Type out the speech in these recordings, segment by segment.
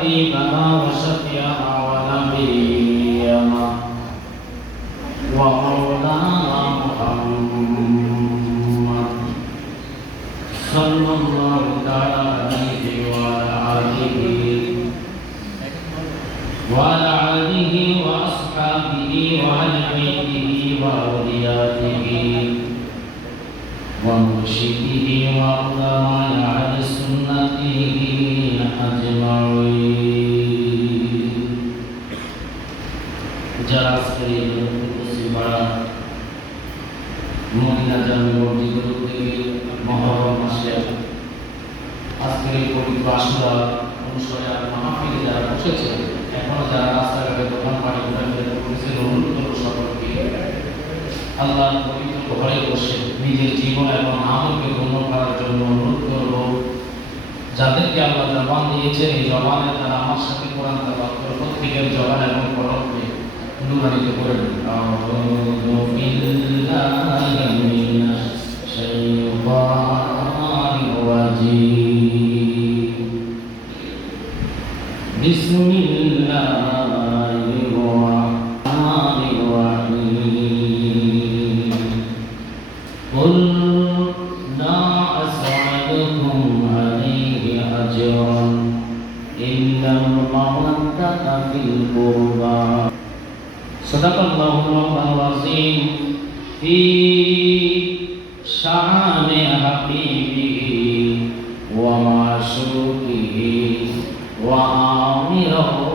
حبيبنا وشفيعنا ونبينا ومولانا محمد صلى الله تعالى عليه وعلى آله وأصحابه وأهل بيته وأوليائه ومرشده وعلماء أهل سنته أجمعين যারা আজকের এই উপস্থিত করা মদিনা জামে মসজিদ থেকে মহরম মাসে আজকের এই পবিত্র আশুরা অনুসরণে মাহফিলে যারা বসেছে এখনো যারা রাস্তাঘাটে দোকান পাড়ি ঘোরাফেরা করতেছে অনুরোধ করব সকলকে আল্লাহ পবিত্র ঘরে বসে নিজের জীবন এবং আমলকে ধন্য করার জন্য অনুরোধ করব। যাদেরকে আল্লাহ জবান দিয়েছেন এই জবানের দ্বারা আমার সাথে কোরআন তেলাওয়াত করে প্রত্যেকের জবান এবং কলমকে নুরানিত করে দিন। আউযু বিল্লাহি মিনাশ শাইতানির রাজীম। বিসমিল্লাহির রাহমানির রাহিম। কুল লা আসআলুকুম আলাইহি আজরান ইল্লাল মাওয়াদ্দাতা ফিল কুরবা। সাদাকাল্লাহুল আযীম ফি শাআনি হাবিবিহি ওয়া মাশুকিহি ওয়া আমিরাহু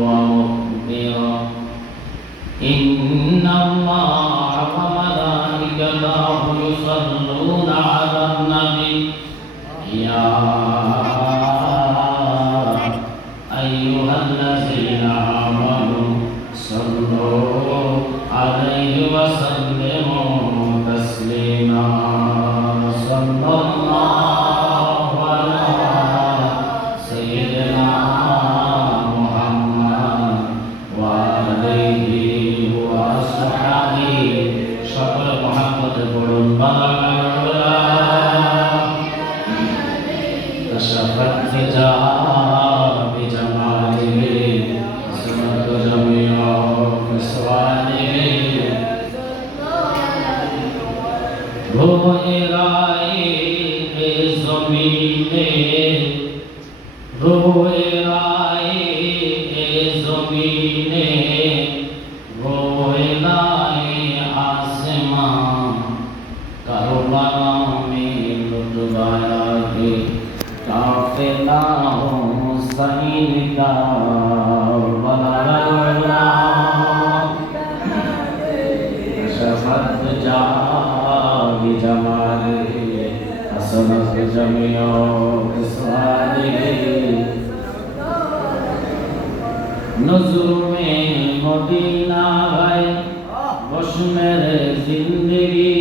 ওয়া মুখবিরা। ইন্নাল্লাহা ওয়া মালাইকাতাহু ইউসাল্লুনা আলান নবী ইয়া আইয়ুহাল্লাযীনা আমানু সাল্লু আলাইহি ওয়া সাল্লিমু তাসলিমা। সাল্লাল্লাহু আলা সাইয়্যিদিনা মুহাম্মাদ ওয়া আলিহি ওয়া আসহাবিহি। সকলে মুহাম্মদে পড়ুন বারাকাতুল্লাহ। কাশাফাত হিজাব বিজামালিহি আসমাত জামিয়া ফিসওয়ানিহি। रोए पे ज़मीने रोए पे ज़मीने रोए लाए आसमां। करबला में लुटवाया है काफिला हुसैन का। शफत जा बिजमालिही हसनत जमिया फिसवानिही। नज़र में मदीना है बश मेरे जिंदगी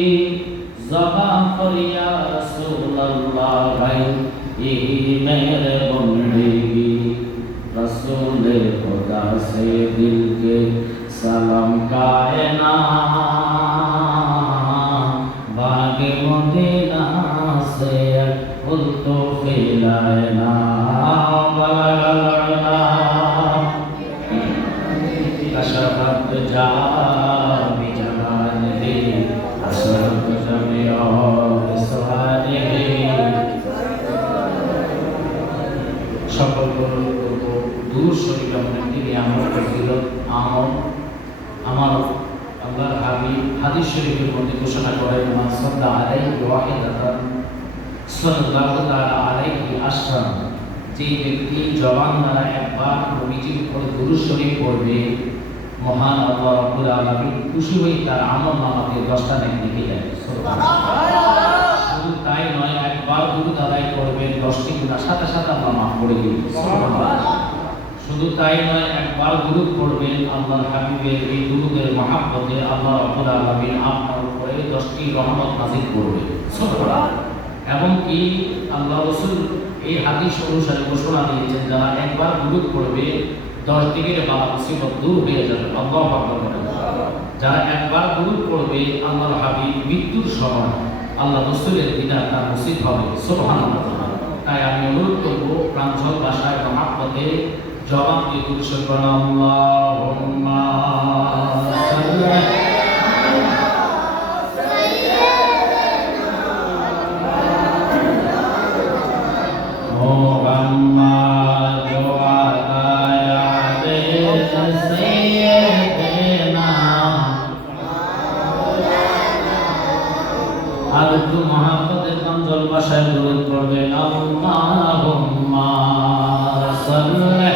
ज़बा पर या रसूल अल्लाह है यही मेरे बंदगी। रसूल खुदा से दिल के सलाम कायना बागे मदीना से फूल तो फैलाना। कशफत जा बिजमालिही असरत जमिया फिसवानिही। সকল দূর শরীফ আপনার দিকে আমল ফজিলত আমল আমার আল্লাহর হাবিব হাদিস শরীফের মধ্যে ঘোষণা করেন মান সাল্লা আলাইহি ওয়াহিদাতান সাল্লাল্লাহু তাআলা আলাইহি আশরান। যে ব্যক্তি জবান দ্বারা একবার নবীজির উপর দুরূদ শরীফ পড়বে মহান আল্লাহ রাব্বুল আলামিন খুশি হয়ে তার আমলনামাতে 10টা নেকি লিখে দেন। সুবহানাল্লাহ। শুধু তাই নয়, একবার দুরূদ আদায় করবেন 10টি গুনাহ সাথে সাথে আল্লাহ মাফ করে দিবেন। সুবহানাল্লাহ। শুধু তাই নয়, একবার দুরূদ পড়বেন আল্লাহর হাবিবের এই দুরূদের মহব্বতে আল্লাহ রাব্বুল আলামিন আপনার উপরে 10টি রহমত নাযিল করবেন। সুবহানাল্লাহ। এবং কি আল্লাহ রাসূল এই হাদিস অনুসারে ঘোষণা দিয়েছেন যারা একবার দুরূদ পড়বে 10 দিকের বালা মুসিবত দূর হয়ে যাবে। আল্লাহু আকবার। যারা একবার দুরূদ পড়বে আল্লাহর হাবিব মৃত্যুর সময় আল্লাহ রাসূলের বিনা তার নসিব হবে। সুবহানাল্লাহ। তাই আমি অনুরোধ করবো প্রাঞ্জল ভাষায় মহাপদে জবাব দিয়ে পুরুষের আল্লাহুম্মা আর একটু মহাপদের প্রাঞ্জল ভাষায় দরুদ পড়বেন আল্লাহুম্মা সাল্লি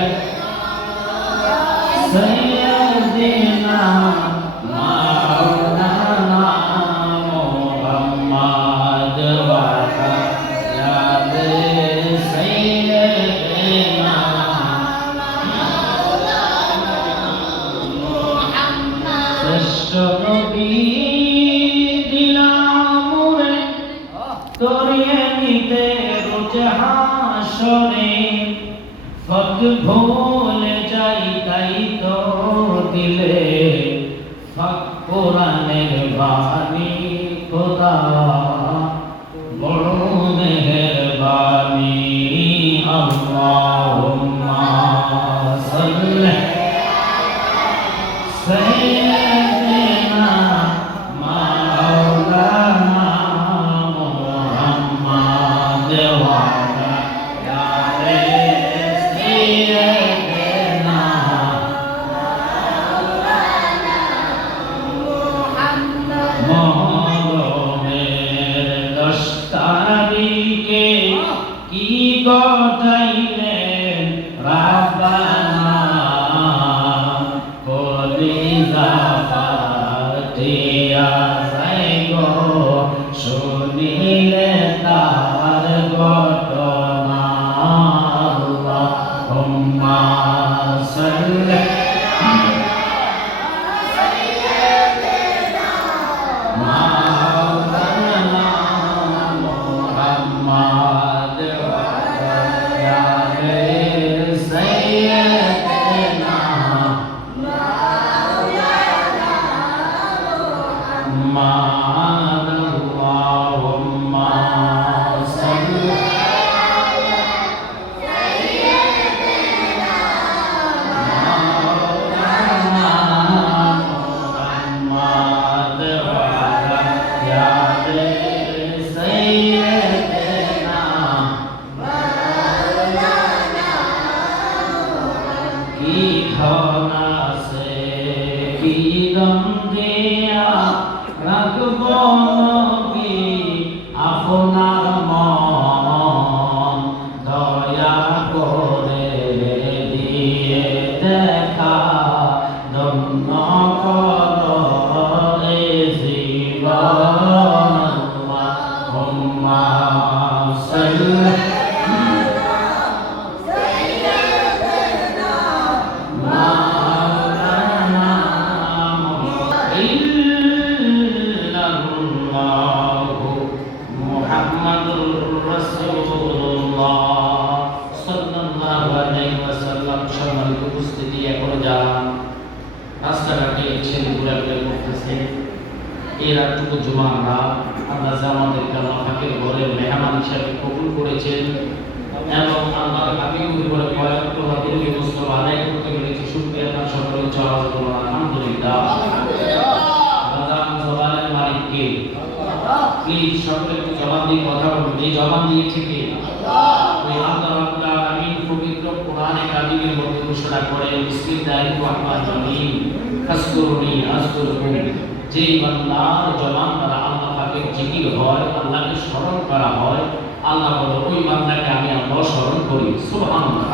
সাইয়্যিদিনা মাওলানা মুহাম্মদ ওয়া আলি সাইয়্যিদিনা মুহাম্মদ শ্রেষ্ঠ নবী করিয়ে নিতে রোজ হাসরে ফক ভুলে যাই তাই তো দিলে ফক কোরআনের বাণী খোদা বড় মেহেরবানি আল্লাহুম্মা সাল্লি সাইয়্যিদিনা মাওলানা কি গটাইলেন রাব্বানা কলিজা ফাটিয়া যাইগো শুনিলে তার ঘটনা আল্লাহুম্মা সাল্লি আপনার মন দয়া করে দিয়ে দেখা ধন্য করে জীবন আল্লাহুম্মা সাল্লি রাস্তাঘাটে ছেলে ঘোরাঘুরি করতেছে এই রাতটুকু জুমার রাত আল্লাহ আমাদেরকে আল্লাহ পাকের ঘরের মেহমান হিসাবে কবুল করেছেন এবং আল্লাহর হাবিবের উপরে কয়েকটা হাদিসের মুসলিম আদায় করতে পেরেছি শুকরিয়া তার সকলের চাওয়া করুন আলহামদুলিল্লাহ আল্লাহ জবানের মালিক কে প্লিজ সকলে একটু জবান দিয়ে কথা বলুন এই জবান দিয়েছে কে ওই আল্লাহ রাব্বুল আলামিন পবিত্র কোরআনে কারিমের মধ্যে ঘোষণা করেন বিসমিল্লাহির রহমানির রহিম ফাসকুরুনি আযকুরকুম যে বান্দার জবান দ্বারা আল্লাহ পাকের জিকির হয় আল্লাহকে স্মরণ করা হয় আল্লাহ বলে ওই বান্দাকে আমি আল্লাহ স্মরণ করি সুবহানাল্লাহ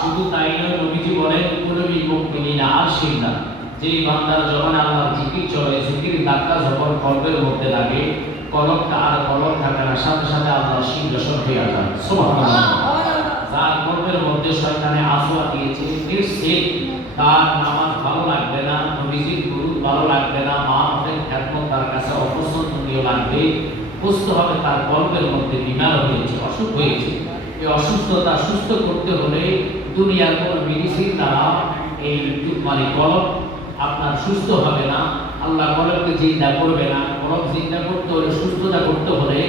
শুধু তাই নয় নবীজি বলেন কুলুবি মুমিনিনা আরশিল্লা যে বান্দার জবানে আল্লাহর জিকির চলে জিকির ধাক্কা যখন কলবের মধ্যে লাগে কলবটা আর কলব থাকে না সাথে সাথে আল্লাহর সিংহাসন হয়ে যায় সুবহানাল্লাহ যার কলবের মধ্যে শয়তানে আসওয়া দিয়েছে সে তার নামাজ ভালো লাগবে না নবীজির দুরূদ ভালো লাগবে না মা বাবার খেদমত তার কাছে অপছন্দনীয় লাগবে বুঝতে হবে তার কলবের মধ্যে বিমার হয়েছে অসুখ হয়েছে এই অসুস্থতা সুস্থ করতে হলে দুনিয়ার কোন মেডিসিন দ্বারা এই মানে কলব আপনার সুস্থ হবে না আল্লাহ কলবকে চিন্তা করবে না বরং জিন্দা করতে হলে, সুস্থতা করতে হলে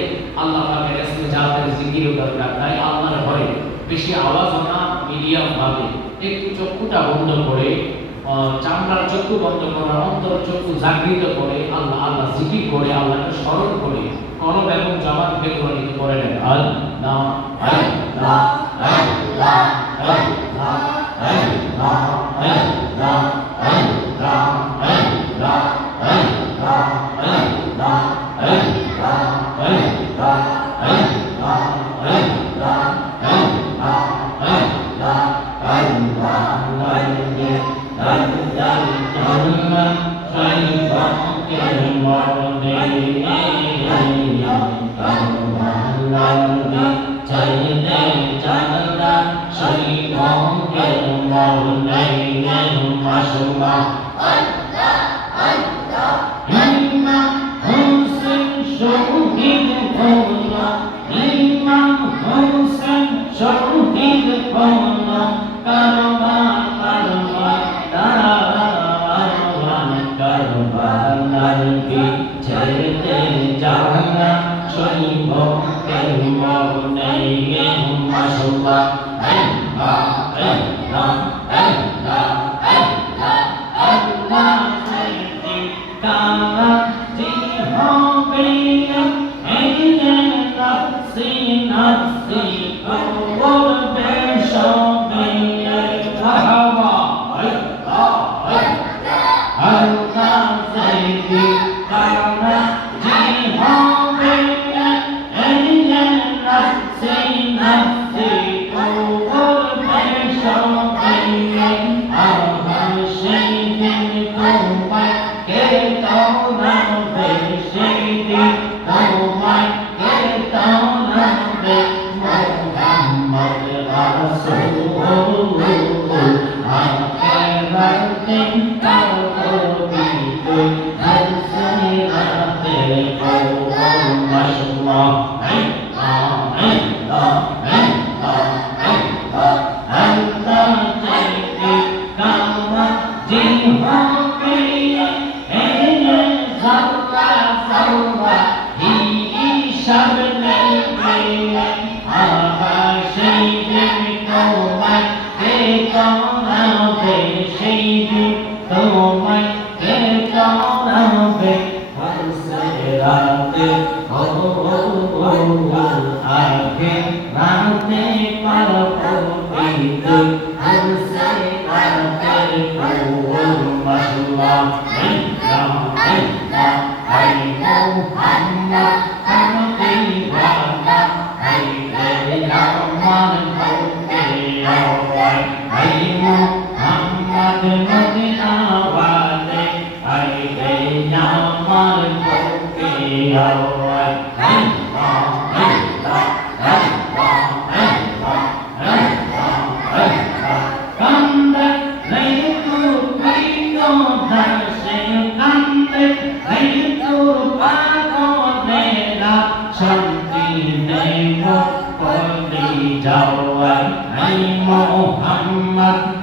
আল্লাহ পাকের ইসমে জাতের জিকিরও দরকার। তাই আল্লাহর ভয়ে বেশি আওয়াজ না, মিডিয়াম ভাবে একটু চক্ষুটা বন্ধ করে, চামড়ার চক্ষু বন্ধ করে, অন্তর চক্ষু জাগৃত করে আল্লাহ আল্লাহ জিকির করে, আল্লাহকে স্মরণ করে কলব এবং জবান ভেতরে নিতে করে নেন। আল্লাহ আল্লাহ আল্লাহ আল্লাহ আল্লাহ আল্লাহ আল্লাহ আল্লাহ আল্লাহ আল্লাহ Muhammad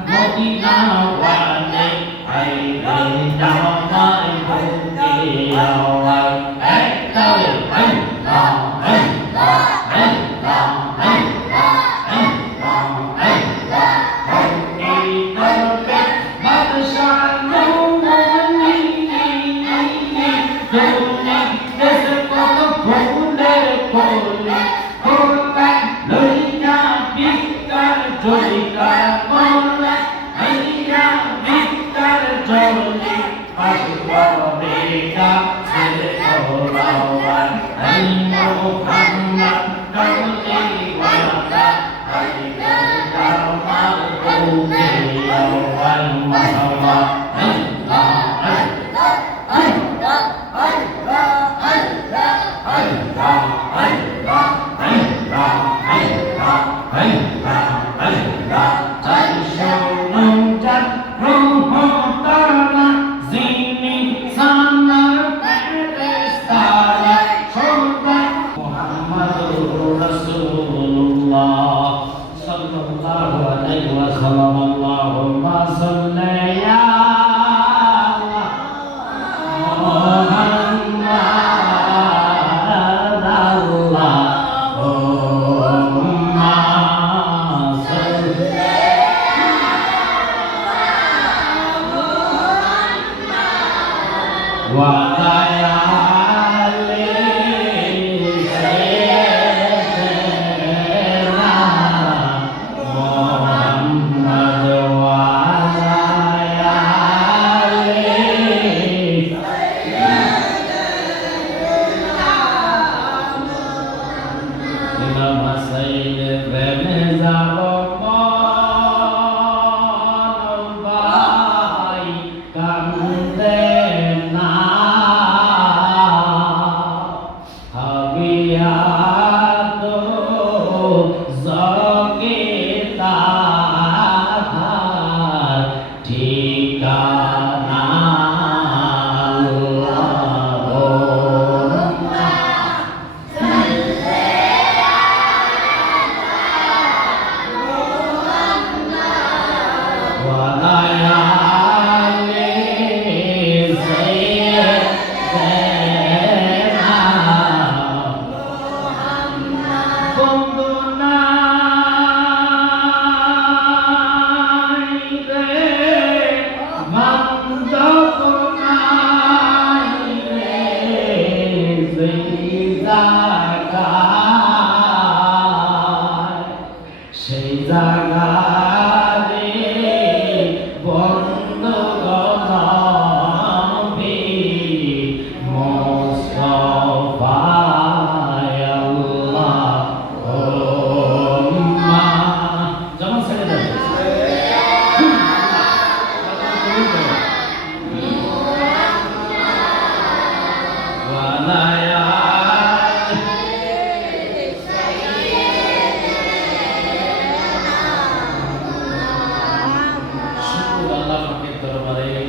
দরবারে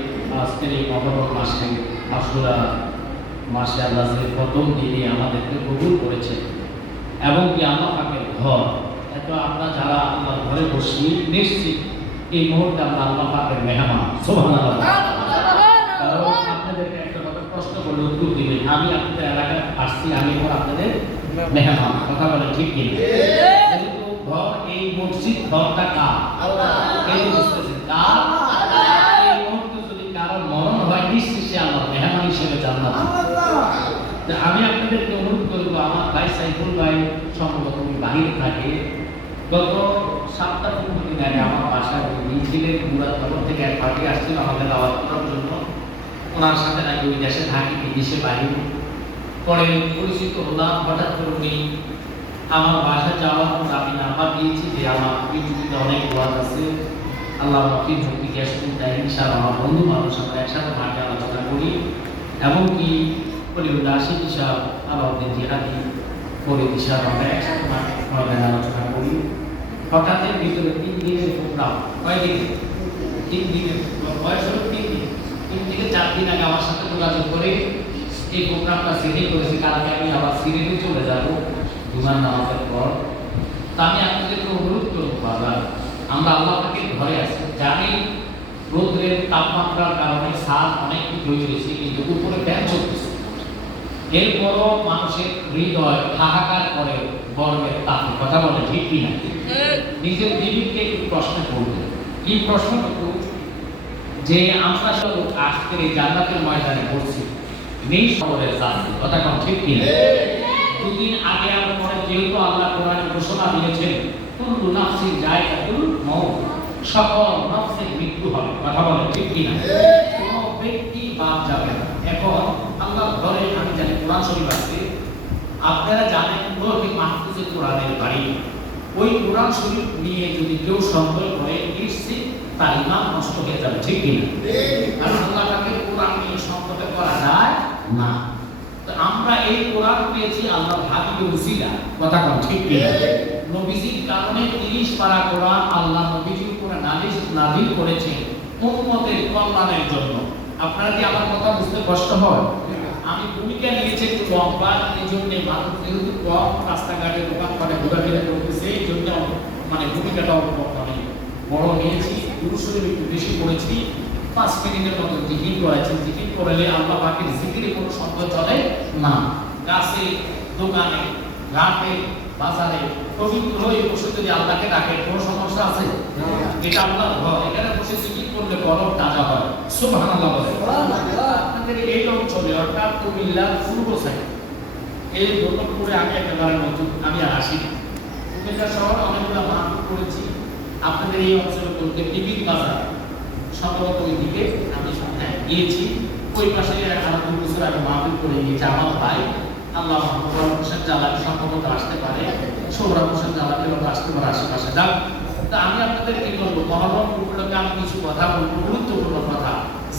আজকের এই মহরম মাসে আশুরা মাসে আল্লাহ যে প্রথম দিনে আমাদেরকে কবুল করেছে এবং কি আল্লাহ পাকের ঘর এত আমরা যারা আল্লাহর ঘরে বসি নিশ্চিত এই মুহূর্তে আমরা আল্লাহ পাকের মেহমান সুবহানাল্লাহ। কারণ আপনাদেরকে একটা কথা প্রশ্ন করলে উত্তর দিবেন, আমি আপনাদের এলাকায় আসছি, আমি এখন আপনাদের মেহমান, কথা বলে ঠিক কিনা? যেহেতু ঘর এই মসজিদ ঘরটা কার? এই বুঝতেছেন কার? এই মুহূর্তে যদি কারো মরণ হয় নিশ্চিত সে আল্লাহ মেহমান হিসেবে জান্নাত। আমি আপনাদেরকে অনুরোধ করবো, আমার ভাই সাইফুল ভাই সম্ভবত বাহিরে থাকে, গত 7-8 দিন আগে আমার বাসায় মিছিলের মুরাদনগর থেকে এক পার্টি আসছিল আমাদের দাওয়াত করার জন্য। ওনার সাথে নাকি ওই দেশে থাকি বিদেশে বাইরে পরে পরিচিত হলাম। হঠাৎ করে উনি আমার বাসায় যাওয়ার পর আমি নাম্বার দিয়েছি যে আমার পৃথিবীতে অনেক ওয়াজ আছে, আল্লাহ মাফিক ভক্তি গ্যাস দেয় ইনশাআল্লাহ আমার বন্ধু মানুষ আমরা একসাথে মাঠে আলোচনা করি এবং কি পরিবার আশিক হিসাব আলাউদ্দিন জিহাদি পরিদ হিসাব আমরা একসাথে মাঠে আলোচনা করি। হঠাৎের ভিতরে 3 দিনের প্রোগ্রাম, কয়দিন? 3 দিনের বয়স হলো 3 দিন, 3 থেকে 4 দিন আগে আমার সাথে যোগাযোগ করে এই প্রোগ্রামটা সিরিয়াল করেছি। কালকে আমি আবার সিরিয়ালে চলে যাবো জুমার নামাজের পর। তা আমি আপনাদেরকে অনুরোধ করবো, বাবা আমরা আল্লাহ পাকের ঘরে আছি, জানি রোদের তাপমাত্রার কারণে ছাদ অনেক কিছু হয়েছে কিন্তু উপরে ফ্যান চলতেছে, এরপরও মানুষের হৃদয় হাহাকার করে গরমের তাপে, কথা বলে ঠিক কিনা? নিজের বিবেককে একটু প্রশ্ন করবে। এই প্রশ্নটুকু যে আমরা সব আজকের এই জান্নাতের ময়দানে পড়ছি নেই শহরের জাতি, কথা কম ঠিক কিনা? 2 দিন আগে আর পরে যেহেতু আল্লাহ কোরআনে ঘোষণা দিয়েছেন কুল্লু নাফসিন যায়কাতুল মাউত, সকল নফসের মৃত্যু হবে, কথা বলে ঠিক কিনা? কোনো ব্যক্তি বাদ যাবে না। এখন আল্লাহ ঘরে আমি জানি কোরআন শরীফ আছে, আপনারা জানেন লৌহে মাহফুজে কোরআনের বাড়ি। ওই কোরআন শরীফ নিয়ে যদি কেউ সন্দেহ করে নিশ্চিত তার ঈমান নষ্ট হয়ে যাবে, ঠিক কিনা? কারণ আল্লাহ তাকে কোরআন নিয়ে সন্দেহ করা যায় না। তো আমরা এই কোরআন পেয়েছি আল্লাহর হাবিবের উসিলা, কথা কম ঠিক কিনা? নবীজির কারণে 30 পারা কোরআন আল্লাহ নবীজির উপরে নাযিল করেছেন উম্মতের কল্যাণের জন্য। আপনারা কি আমার কথা বুঝতে কষ্ট হয়? আমি ভূমিকা নিয়েছি একটু লম্বা, এই জন্য মানুষ যেহেতু কম রাস্তাঘাটে দোকানপাটে ঘোরাফেরা করতেছে, এই জন্য মানে ভূমিকাটা মানে বড় নিয়েছি। দুরূদ একটু বেশি পড়েছি, 5 মিনিটের মতো জিকির করেছি। জিকির করলে আল্লাহ পাকের জিকিরে কোনো শব্দ চলে না। গাছে, দোকানে, ঘাটে, বাজারে পবিত্র হয়ে বসে যদি আল্লাহকে ডাকে কোনো সমস্যা আছে? এটা আল্লাহর ঘর, এখানে বসে জিকির করলে কলব তাজা হয়। সুবহানাল্লাহ বলে। আপনাদের এই অঞ্চলে অর্থাৎ কুমিল্লার পূর্ব সাইড এই দৌলতপুরে আমি একেবারে নতুন, আমি আর আসিনি। কুমিল্লা শহরে অনেকগুলো মাহফিল করেছি। আপনাদের এই অঞ্চলে বলতে বিবিধ বাজার সম্ভবত ওই দিকে আমি গিয়েছি। ওই পাশে আর 2 বছর আগে মাহফিল করে গিয়েছি আমার ভাই আল্লাহ মোহাম্মদ হোসেন জালালি সম্ভবত আসতে পারে, সৌরভ হোসেন জালালি আসতে পারে আশেপাশে। যাক, তা আমি আপনাদের কি বলবো, মহরম উপলক্ষে আমি কিছু কথা বলবো, গুরুত্বপূর্ণ কথা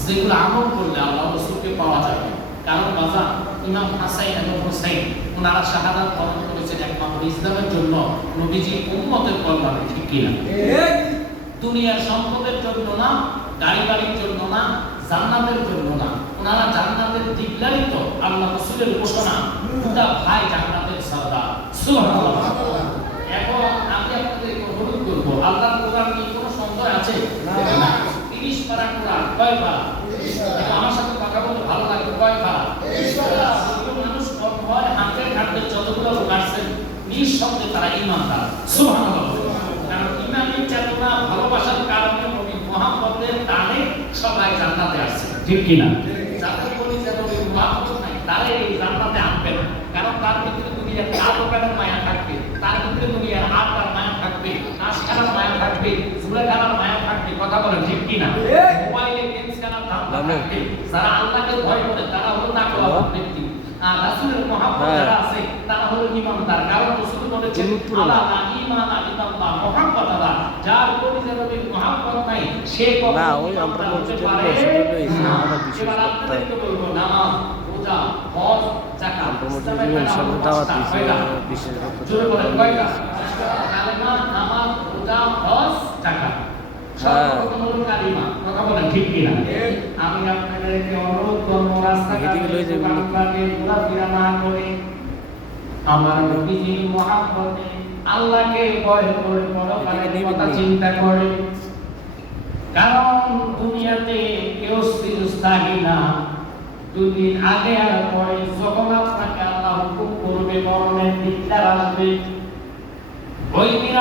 যেগুলো আমল করলে আল্লাহ রাসূলকে পাওয়া যাবে। কারণ বাজা ইমাম হাসান এবং হুসাইন ওনারা শাহাদাত বরণ করেছেন একমাত্র ইসলামের জন্য, নবীজির উম্মতের কল্যাণে, ঠিক কিনা? দুনিয়ার সম্পদের জন্য না, গাড়ি বাড়ির জন্য না, জান্নাতের জন্য না। ওনারা জান্নাতের দিকদারই তো আল্লাহ রাসূলের ঘোষণা, দুটা ভাই জান্নাতের সরদার। সুবহানাল্লাহ। এখন আমি আপনাদের অনুরোধ করব, আল্লাহর কোরআন নিয়ে কোনো সন্দেহ আছে? না। 30 পারা কোরআন কয় পারা? আমার সাথে কথা বলতে ভালো লাগে, কয় পারা? 30 পারা। মানুষ কম হয়, হাতের ঘাটে যতগুলো লোক আসছেন নিঃশব্দে তারা ঈমানদার। সুবহানাল্লাহ। কারণ ঈমানের চেতনা ভালোবাসার কারণে নবী মুহাম্মদের টানে সবাই জান্নাতে আসছে, ঠিক কিনা? যাদের বলি যে নবী মুহাম্মদ নাই তারা এই জান্নাতে আনবে না, কারণ তার ভিতরে দুনিয়ার আলোকারের মায়া থাকবে, তার ভিতরে দুনিয়ার আত্মার মায়া থাকবে, আশকারার মায়া থাকবে, জুলেখার মায়া থাকবে, কথা বলেন ঠিক কিনা? মোবাইলে গেম খেলার ধান্দা থাকবে। যারা আল্লাহকে ভয় করে তারা হলো তাকওয়াবান ব্যক্তি, আর রাসূলের মুহাব্বত যারা আছে তারা হলো ঈমানদার। কারণ রাসূল বলেছেন আলা ঈমানা ইল্লাল্লাহ মুহাব্বাতাল্লাহ, যার কলিজা নবীর মুহাব্বত নাই সে কখনো ওই আমরা বলতে পারে না। এবার আপনাদেরকে বলবো, নামাজ, রোজা, হজ, যাকাত, ইসলামের দাওয়াত দিয়েছে বিশেষ জোরে বলেন কয়টা? কালেমা, নামাজ, রোজা, হজ, যাকাত। সর্বপ্রথম হলো কালিমা। কথা বলেন ঠিক কিনা? আমি আপনাদেরকে অনুরোধ করব রাস্তাঘাটে দোকানপাটে ঘোরাফেরা না করে আমার নবীজির মহব্বতে আল্লাহকে ভয় করে পরকালের কথা চিন্তা করে। কারণ দুনিয়াতে কেউ স্থিরস্থায়ী না, দুদিন আগে আর পরে যখন আপনাকে আল্লাহ হুকুম করবে মরণের দিকটা আসবে, ওই দিন